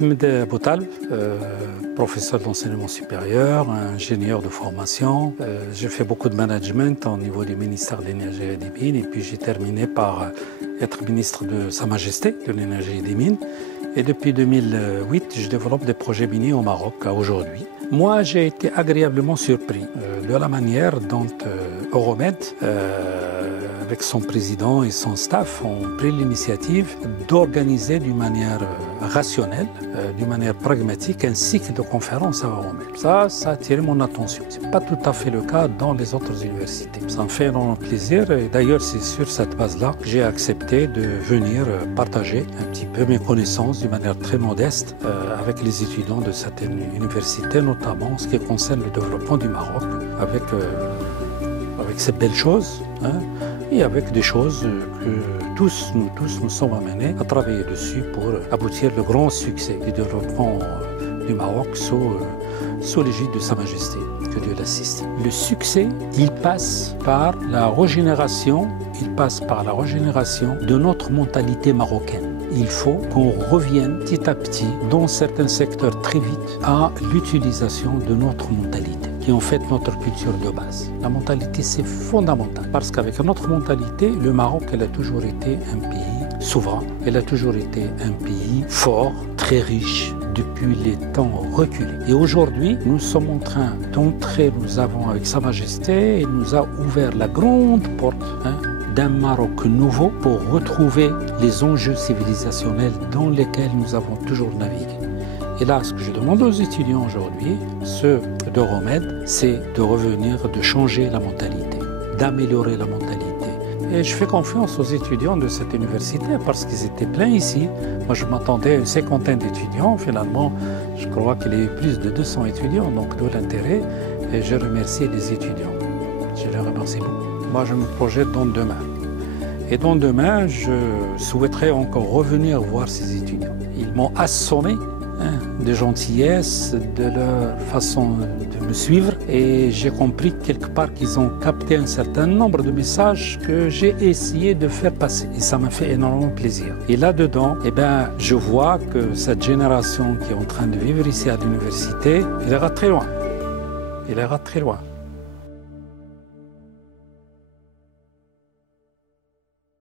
Mohamed Boutaleb, professeur d'enseignement supérieur, ingénieur de formation. J'ai fait beaucoup de management au niveau du ministère de l'Énergie et des Mines et puis j'ai terminé par être ministre de Sa Majesté de l'Énergie et des Mines. Et depuis 2008, je développe des projets miniers au Maroc aujourd'hui. Moi, j'ai été agréablement surpris de la manière dont Euromed, avec son président et son staff, ont pris l'initiative d'organiser d'une manière rationnelle, d'une manière pragmatique, un cycle de conférences à Euromed. Ça a attiré mon attention. Ce n'est pas tout à fait le cas dans les autres universités. Ça me fait énormément plaisir et d'ailleurs, c'est sur cette base-là que j'ai accepté de venir partager un petit peu mes connaissances d'une manière très modeste avec les étudiants de cette université, notamment en ce qui concerne le développement du Maroc, avec ces belles choses, et avec des choses que nous tous nous sommes amenés à travailler dessus pour aboutir le grand succès du développement du Maroc sous l'égide de Sa Majesté, que Dieu l'assiste. Le succès, il passe par la régénération, de notre mentalité marocaine. Il faut qu'on revienne petit à petit, dans certains secteurs très vite, à l'utilisation de notre mentalité, qui est en fait notre culture de base. La mentalité, c'est fondamental, parce qu'avec notre mentalité, le Maroc, elle a toujours été un pays souverain, elle a toujours été un pays fort, très riche, depuis les temps reculés. Et aujourd'hui, nous sommes en train d'entrer, nous avons avec Sa Majesté, il nous a ouvert la grande porte d'un Maroc nouveau pour retrouver les enjeux civilisationnels dans lesquels nous avons toujours navigué. Et là, ce que je demande aux étudiants aujourd'hui, ceux d'Euromed, c'est de revenir, de changer la mentalité, d'améliorer la mentalité. Et je fais confiance aux étudiants de cette université parce qu'ils étaient pleins ici. Moi, je m'attendais à une cinquantaine d'étudiants. Finalement, je crois qu'il y a eu plus de 200 étudiants, donc d'où l'intérêt. Et je remercie les étudiants. Je les remercie beaucoup. Moi, je me projette dans demain. Et dans demain, je souhaiterais encore revenir voir ces étudiants. Ils m'ont assommé de gentillesse, de leur façon de me suivre. Et j'ai compris quelque part qu'ils ont capté un certain nombre de messages que j'ai essayé de faire passer. Et ça m'a fait énormément plaisir. Et là-dedans, je vois que cette génération qui est en train de vivre ici à l'université, elle ira très loin. Elle ira très loin.